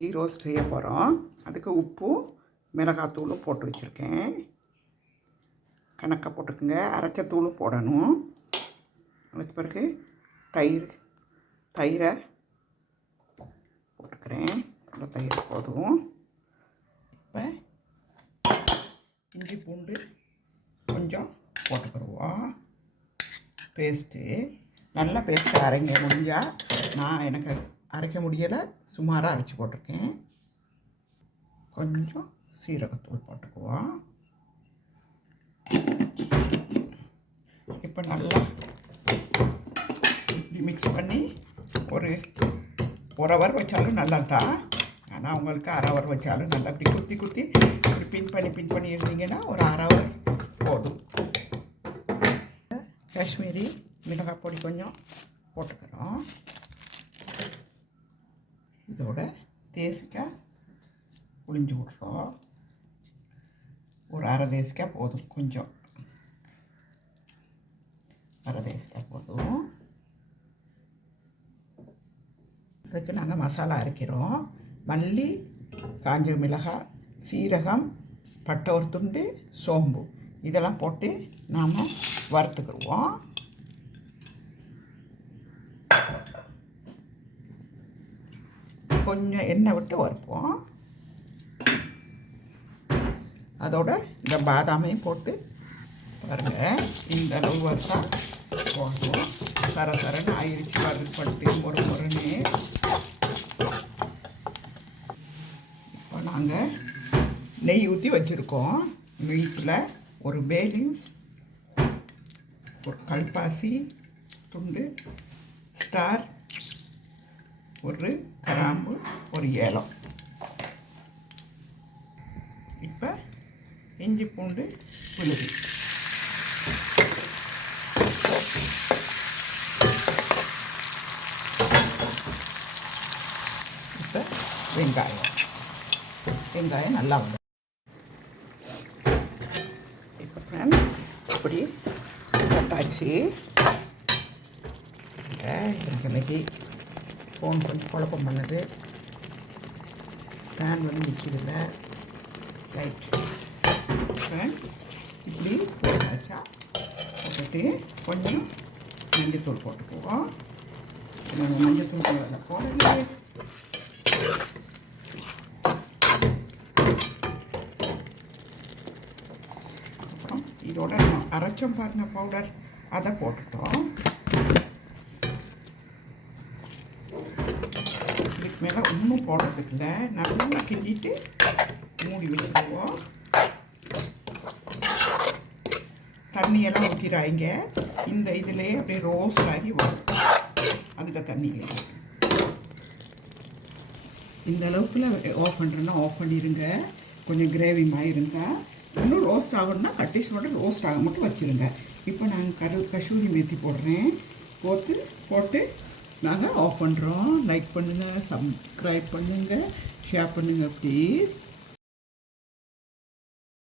Tea roast செய்ய போகிறோம். அதுக்கு உப்பும் மிளகாத்தூளும் போட்டு வச்சுருக்கேன். கணக்காக போட்டுக்குங்க. அரைச்ச தூளும் போடணும். அதுக்கு பிறகு தயிரை போட்டுக்கிறேன். அந்த தயிர் போதும். இப்போ இஞ்சி பூண்டு கொஞ்சம் போட்டுக்கிடுவோம். பேஸ்ட்டு நல்லா பேஸ்ட்டு அரைங்க முடிஞ்சால். எனக்கு அரைக்க முடியலை, சுமாராக அரைச்சி போட்டிருக்கேன். கொஞ்சம் சீரகத்தூள் போட்டுக்குவோம். இப்போ நல்லா மிக்ஸ் பண்ணி ஒரு ஹவர் வச்சாலும் நல்லா தான். ஆனால் உங்களுக்கு அரை ஹவர் வச்சாலும் நல்லா. இப்படி குத்தி இப்படி பின் பண்ணி இருந்தீங்கன்னா ஒரு அரை ஹவர் போதும். காஷ்மீரி மிளகாய் பொடி கொஞ்சம் போட்டுக்கிறோம். இதோட தேசிக்காய் புளிஞ்சு விட்றோம். ஒரு அரை தேசிக்காய் போதும். கொஞ்சம் அரை தேசிக்காய் போதும். அதுக்கு நாங்கள் மசாலா அரைக்கிறோம். மல்லி, காஞ்ச மிளகாய், சீரகம், பட்டை ஒரு துண்டு, சோம்பு இதெல்லாம் போட்டு நாம் வறுத்துக்கிடுவோம். கொஞ்சம் எண்ணெய் விட்டு வறுப்போம். அதோட இந்த பாதாமையும் போட்டு பாருங்கள். இந்த அளவு வறுத்தா போதும். சரன்னு ஆயிடுச்சு. வறுப்பட்டு முறுன்னு. இப்போ நாங்கள் நெய் ஊற்றி வச்சுருக்கோம். வீட்டில் ஒரு பே லீஃப், ஒரு கல்பாசி துண்டு, ஸ்டார், ஒரு கிராம்பு, ஒரு ஏலம். இப்போ இஞ்சி பூண்டு விழுது. இப்போ வெங்காயம் நல்லா வரும். இப்போ ஃப்ரெண்ட்ஸ் இப்படி கட்டாச்சு. இன்னைக்கு ஃபோன் கொஞ்சம் குழப்பம் பண்ணுது. ஸ்டாண்ட் வந்து நிற்கிதில்ல. ரைட் ஃப்ரெண்ட்ஸ், இப்படி போட்டாச்சா போட்டுட்டு கொஞ்சம் மஞ்சத்தூள் போட்டுக்குவோம். மஞ்சத்தூள் போடல. அப்புறம் இதோட நம்ம அரைச்சோம் பாருங்கள் பவுடர், அதை போட்டுட்டோம். இதுக்கு மேலே ஒன்றும் போடுறதுக்கு இல்லை. நல்லா கிண்டிட்டு மூடி விட்டுருவோம். தண்ணியெல்லாம் ஊற்றிடாங்க. இந்த இதிலே அப்படியே ரோஸ்ட் ஆகி வரும். அதில் தண்ணியில் இந்த அளவுக்குள்ள ஆஃப் பண்ணுறேன்னா ஆஃப் பண்ணிடுங்க. கொஞ்சம் கிரேவி மாதிரி இருந்தால் இன்னும் ரோஸ்ட் ஆகணும்னா கட்டிஸோட ரோஸ்ட் ஆக மட்டும் வச்சுருங்க. இப்போ நாங்கள் கசூரி மேத்தி போடுறேன். போட்டு நாங்கள் ஆஃப் பண்ணுறோம். லைக் பண்ணுங்கள், சப்ஸ்கிரைப் பண்ணுங்கள், ஷேர் பண்ணுங்கள் ப்ளீஸ்.